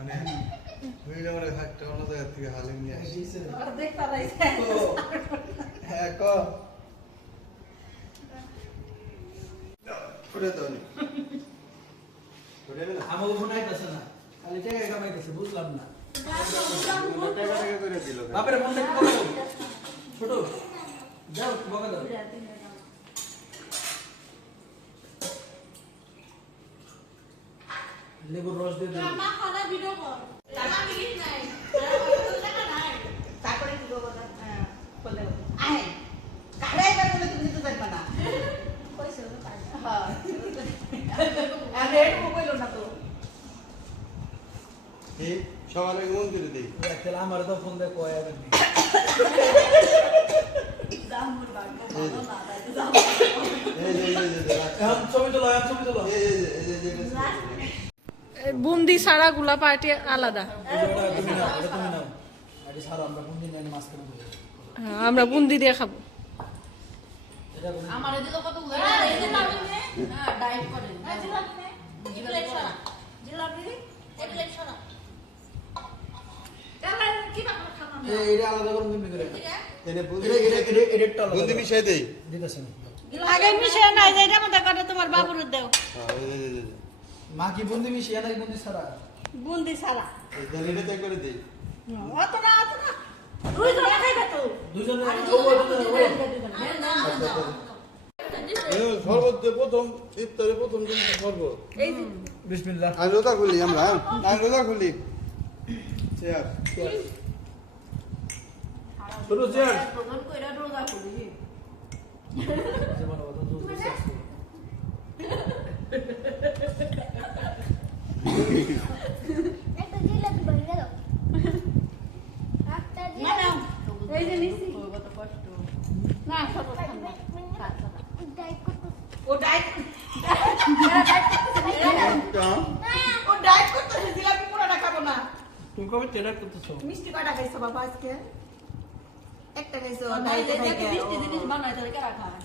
মানে তুই আমার হাতটা অন্য জায়গা থেকে হালে নিয়ে আসিস অর্ধেক পালাইছে হ্যাঁ ক করে দাও নি করে না আমাকে শোনাইতেছে না খালি টাকা কামাইতেছে বুঝলাম না টাকা টাকা করে দিল বাপের মন থেকে বকা দাও ছোট যাও বকা দাও লেবুর রস দিয়ে দাও মা খানা ভিডিও কর টাকা মিলিস নাই টাকা নাই তারপরে কি করব হ্যাঁ বলে আয় কাড়াই বা বলে তুমি তো দেখবা না কইছো না হ্যাঁ আরে এটা কইলো না তো এই সবার আগে মন্দিরে দেই তাহলে আমার তো ফোন দিয়ে কয় আর নি জামুর বাগ ভালো না তাই তো জামু এই এখন ছবি তোলো বুন্দি ছাড়া গুলা পার্টি আলাদা। তুমি নাও এটা ছাড়ো আমরা কোন দিন মাছ করে দেব হ্যাঁ, আমরা বুন্দি দিয়ে খাবো। এটা কোন আমার এদিকে কত এই যে পাবি নে হ্যাঁ ডাইট করে হ্যাঁ জিলাপি নে প্লেট সরা জিলাপি এক প্লেট সরা তাহলে কি না করে খাবো আমরা এটা আলাদা করে নিবি করে এনে এটা বুদ্ধি মিশাই দেই দিতেছেন আগে মিশে নাই যে এটার মধ্যে করে তোমার বাবুর দাও হ্যাঁ এই মা কি বুন্দি মিশিয়ে নাই বুন্দি ছাড়া বুন্দি ছাড়া এই জালিটা তাই করে দেই অত না দুই জন খাইবে তো দুজনে এই শরবত দে প্রথম ইফতারে প্রথম দিন শরবত এই যে বিসমিল্লাহ আমি রোজা খুলি আমরা আমি রোজা খুলি চেয়ার ছোট চেয়ার প্রধান কইরা রোজা করি জীবন কত দুধ দিছে একটা জিলাপি ভেঙে দাও একটা মানে জিলাপি এই যে নিছি কত কষ্ট না সব ঠান্ডা ডাইট করতে ও ডাইট ও ডাইট করতে জিলাপি পুরোটা খাবো না তুমি কবে চেরা করতেছো মিষ্টি কয়টা খাইছো বাবা আজকে একটা খাইছো ডাইট খাইছো মিষ্টি জিনিস বানাই তাহলে কেরা খায়